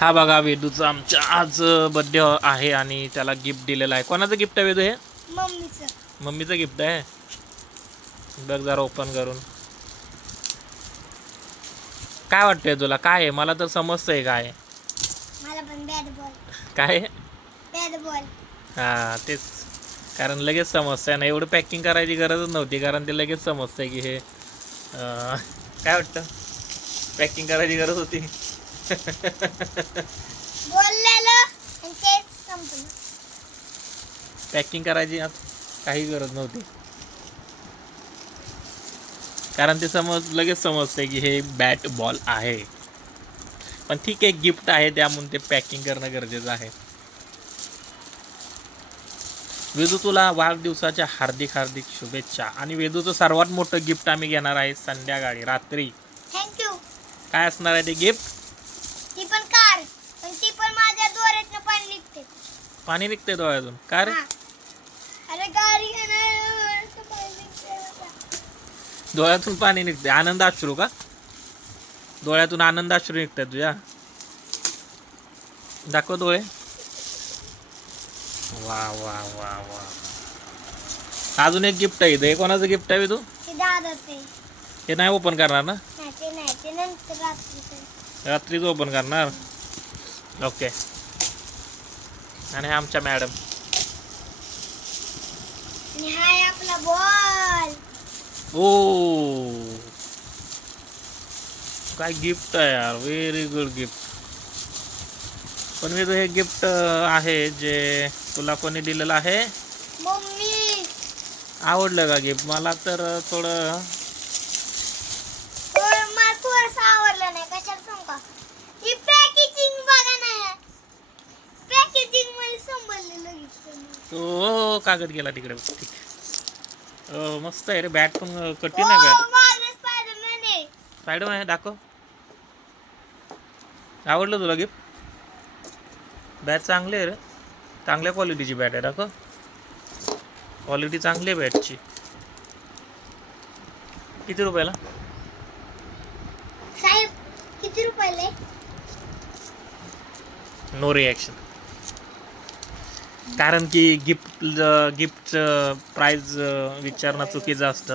हा बघा वेदूचा आमच्या आज बर्थडे आहे आणि त्याला गिफ्ट दिलेलं आहे. कोणाचं गिफ्ट आहे वेदू हे? मम्मीचं. मम्मीचं गिफ्ट आहे? बघ जरा ओपन करून. काय वाटतंय तुला? काय आहे? मला तर समजतंय काय काय हा तेच. कारण लगेच समजतंय ना. एवढं पॅकिंग करायची गरजच नव्हती. कारण ते लगेच समजतंय की हे काय वाटतं? पॅकिंग करायची गरज होती. बोललेलं आणि तेच संपलं. पॅकिंग करायची काही गरज नव्हती. कारण ते समज लगेच समजतंय की हे बॅट बॉल आहे. पण ठीक आहे गिफ्ट आहे त्यामुळे ते पॅकिंग करणं गरजेचं आहे. वेदू तुला वाढदिवसाच्या हार्दिक हार्दिक शुभेच्छा. आणि वेदूचं सर्वात मोठं गिफ्ट आम्ही घेणार आहे संध्याकाळी रात्री. थँक्यू काय असणार आहे ते गिफ्ट ती पण कार पण ती पण माझ्या दोऱ्यातनं पाणी निघते पाणी निघते डोळ्यातून. का रे. अरे गाडी. डोळ्यातून पाणी निघते आनंद अश्रू का? डोळ्यातून आनंद अश्रू निघतात तुझ्या. दाखव डोळे. वा वा वा वा. अजून एक गिफ्ट आहे इथं. कोणाचं गिफ्ट आहे तू? हे नाही ओपन करणार ना? रात्रीच ओपन करणार? ओके. आणि हा आमच्या मॅडम. हाय आपला बॉल. ओ. काय गिफ्ट आहे यार व्हेरी गुड गिफ्ट पण मी हे गिफ्ट आहे जे तुला कोणी दिलेलं आहे? मम्मी. आवडलं का गिफ्ट मला तर थोडं आवडलं नाही कशाला सांगू का ही पॅकेजिंग बघा ना मध्ये संभललेलं गिफ्ट तो कागद गेला तिकडे ठीक. मस्त आहे रे बॅट पण कठीण आहे बॅट. स्पायडरमॅन आहे. साईड आहे दाखव. आवडलं तुला गिफ्ट बॅट चांगली आहे रे. चांगल्या क्वालिटीची बॅट आहे दाखव. क्वालिटी चांगली आहे बॅटची. किती रुपयाला? साहेब किती रुपयाला? नो रिॲक्शन कारण की गिफ्ट गिफ्टचं प्राईज विचारणं चुकीचं असतं.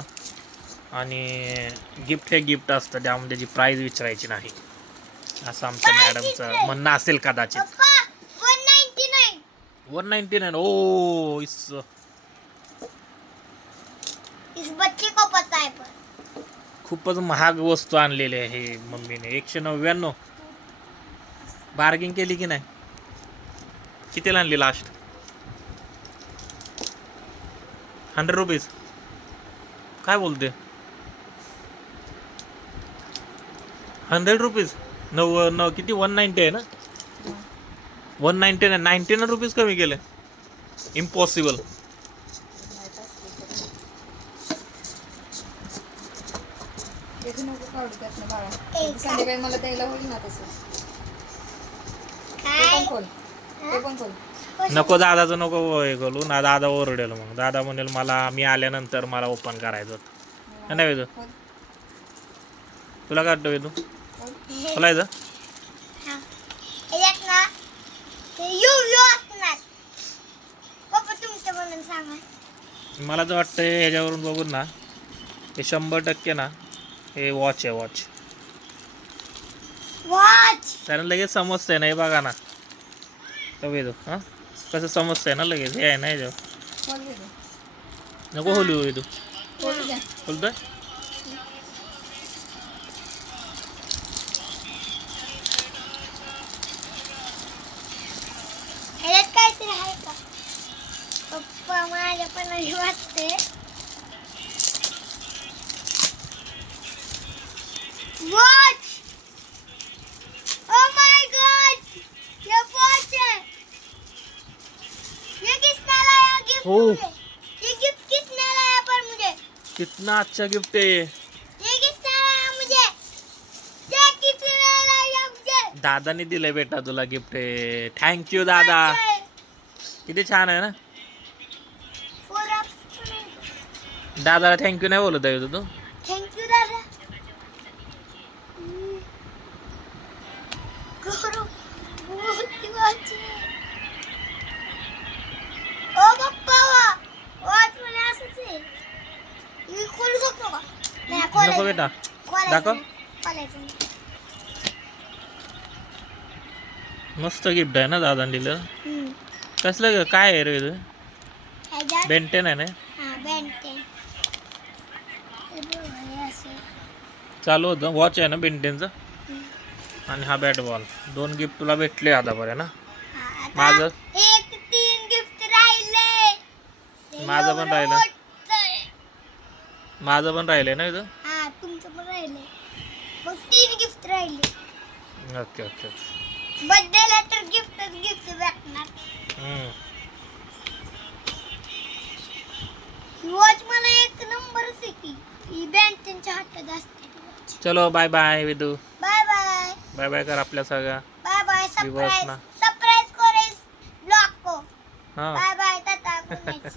आणि गिफ्ट हे गिफ्ट असतं त्यामुळे त्याची प्राईज विचारायची नाही. असं आमच्या मॅडमचं म्हणणं असेल कदाचित. वन नाईन्टी नाईन ओ इस इस बच्चे को पता है पर। खूपच महाग वस्तू आणलेली आहे मम्मीने. एकशे नव्याण्णव. बार्गिंग केली की नाही? कितीला आणली लास्ट हंड्रेड रुपीज. काय बोलते? Hundred rupees. नव नव किती? वन नाईन्टी आहे ना? One ninety nine ninety nine rupees कमी केले. इम्पॉसिबल मला द्यायला होईल ना तसं ते काय पण खोल. ते पण खोल. नको दादाचं नको हे करू. ना दादा ओरडेल मग दादा म्हणेल मला मी आल्यानंतर मला ओपन करायचं होतं. है ना वेदू? तुला काय वाटतं वेदू? तुला. यात? मला तर वाटतं ह्याच्यावरून बघून ना हे शंभर टक्के ना हे वॉच आहे वॉच वॉच कारण लगेच समजतंय ना हे बघा ना. वेदू हां? कसं समजतंय ना लगेच हे आहे ना ह्याच्यावर खोल दे गं. नको होली खोल द्या. बोलतोय? ह्याच्यात काहीतरी आहे का? पप्पा माझ्या पण वाटते. कितना अच्छा गिफ्ट आहे ये। ये मुझे? दादाने दिलंय बेटा तुला गिफ्ट थँक्यू दादा। किती छान आहे ना? दादाला थँक्यू नाही बोलत आहे तू? थँक्यू दादा। बेटा दाखव. खोलायचं नाही. मस्त गिफ्ट आहे ना दादा दिलं हम्म. कसलं काय आहे रे बेंटेन आहे ना. चालू होतं वॉच आहे ना बेंटेनचं. आणि हा बॅट बॉल दोन गिफ्ट तुला भेटले ना हा, आता माझं? गिफ्ट राहिले ते माझं पण राहिलं. माझं पण राहिलंय ना इथं तुमचं पण राहिले. मग तीन गिफ्ट राहिले. ओके ओके बर्थडेला तर गिफ्टच गिफ्ट भेटणार. हम्म. वॉच मला एक नंबरच आहे की ही बँकेच्या हातात असते ती watch. चलो bye bye Vidu. Bye bye bye bye कर आपल्या सगळ्या. बाय बाय सरप्राईज ना. सरप्राईज करेस ब्लॉक को. हाँ. Bye bye tata good night